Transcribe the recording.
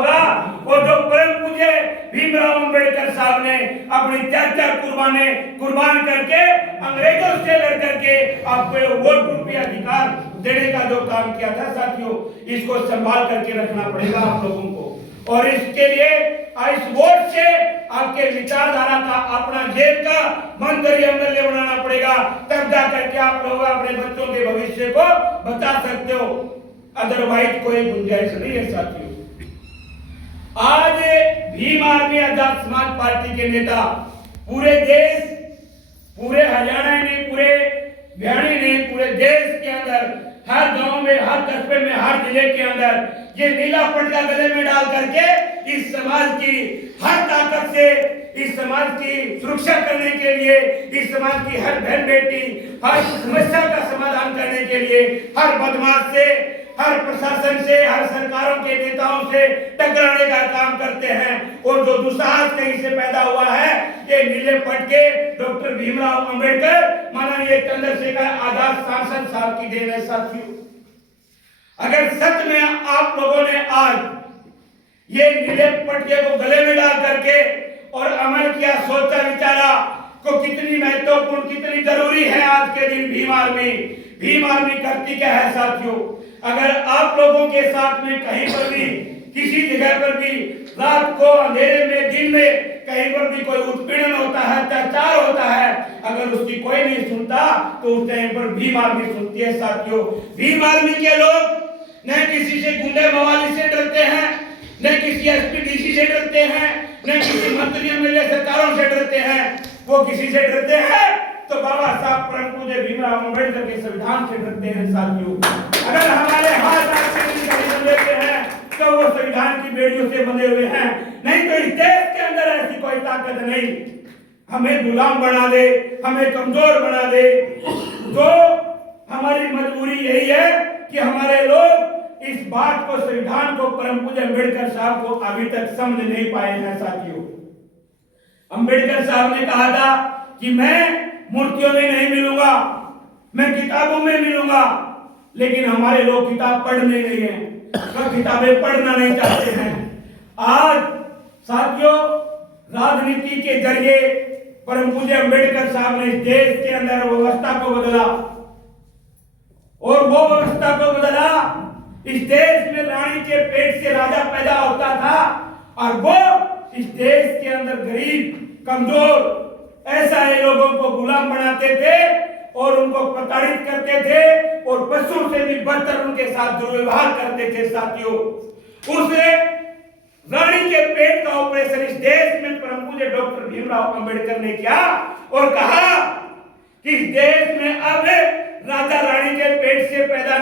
और जो परम पूज्य भीमराव अंबेडकर साहब ने अपनी चार कुर्बान करके अंग्रेजों से लड़ करके आपको वोट रूपी अधिकार देने का जो काम किया था साथियों, इसको संभाल करके रखना पड़ेगा आप लोगों को। और इसके लिए इस वोट से आपके विचारधारा का, अपना जेब का मंदिर अमूल्य बनाना पड़ेगा, तब जा करके आप लोग अपने बच्चों के भविष्य को बता सकते हो, अदरवाइज कोई गुंजाइश नहीं है साथियों। आज भीम आर्मी आजाद समाज पार्टी के नेता पूरे देश, पूरे हरियाणा ने, पूरे बिहार ने, पूरे देश के अंदर हर गांव में, हर कस्बे में, हर जिले के अंदर ये नीला पट्टा गले में डाल करके इस समाज की हर ताकत से, इस समाज की सुरक्षा करने के लिए, इस समाज की हर बहन बेटी, हर समस्या का समाधान करने के लिए, हर बदमाश से, हर प्रशासन से, हर सरकारों के नेताओं से टकराने का काम करते हैं। और जो दुस्साहस कहीं से पैदा हुआ है, ये नीले पट्टे डॉक्टर भीमराव अंबेडकर, माननीय चंद्रशेखर आजाद सांसद साहब की देन है साथियों। अगर सच में आप लोगों ने आज ये नीले पट्टे को गले में डाल करके और अमल किया, सोचा विचारा को कितनी महत्वपूर्ण, कितनी जरूरी है आज के दिन भीम आर्मी करती क्या है साथियों। अगर आप लोगों के साथ में कहीं पर भी, किसी जगह पर भी, रात को अंधेरे में, दिन में कहीं पर भी कोई उत्पीड़न होता है, अत्याचार होता है, अगर उसकी कोई नहीं सुनता तो उस टाइम पर भीम आर्मी सुनती है साथियों। भीम आर्मी के लोग न किसी से गुंडे मवाली से डरते हैं, न किसी एसपी डीसी से डरते हैं, न किसी मंत्री एमएलए सरकारों से डरते हैं। वो किसी से डरते हैं तो बाबा साहब परम पूज्य भीमराव अंबेडकर के संविधान से डरते हैं साथियों। अगर हमारे हाथ आपसे बंधे हुए हैं तो वो संविधान की बेड़ियों से बंधे हुए हैं, नहीं तो इस देश के अंदर ऐसी कोई ताकत नहीं हमें गुलाम बना दे, हमें कमजोर बना दे। तो हमारी मजबूरी यही है कि हमारे लोग इस बात को, संविधान को, परम पूज्य अंबेडकर साहब को अभी तक समझ नहीं पाए हैं साथियों। अंबेडकर साहब ने कहा था कि मैं मूर्तियों में नहीं मिलूंगा, मैं किताबों में मिलूंगा, लेकिन हमारे लोग किताब पढ़ने नहीं है, तो किताबें पढ़ना नहीं चाहते हैं। आज साथियों, राजनीति के जरिए परम पूज्य अंबेडकर साहब ने इस देश के अंदर व्यवस्था को बदला, और वो व्यवस्था को बदला। इस देश में रानी के पेट से राजा पैदा होता था, और वो इस देश के अंदर गरीब, कमजोर, ऐसा ये लोगों को गुलाम बनाते थे और उनको प्रताड़ित करते थे, और पशुओं से भी बदतर उनके साथ दुर्व्यवहार करते थे साथियों। उस रानी के पेट का ऑपरेशन इस देश में परम पूज्य डॉक्टर भीमराव अंबेडकर ने किया और कहा कि इस देश में अब राजा रानी के पेट से पैदा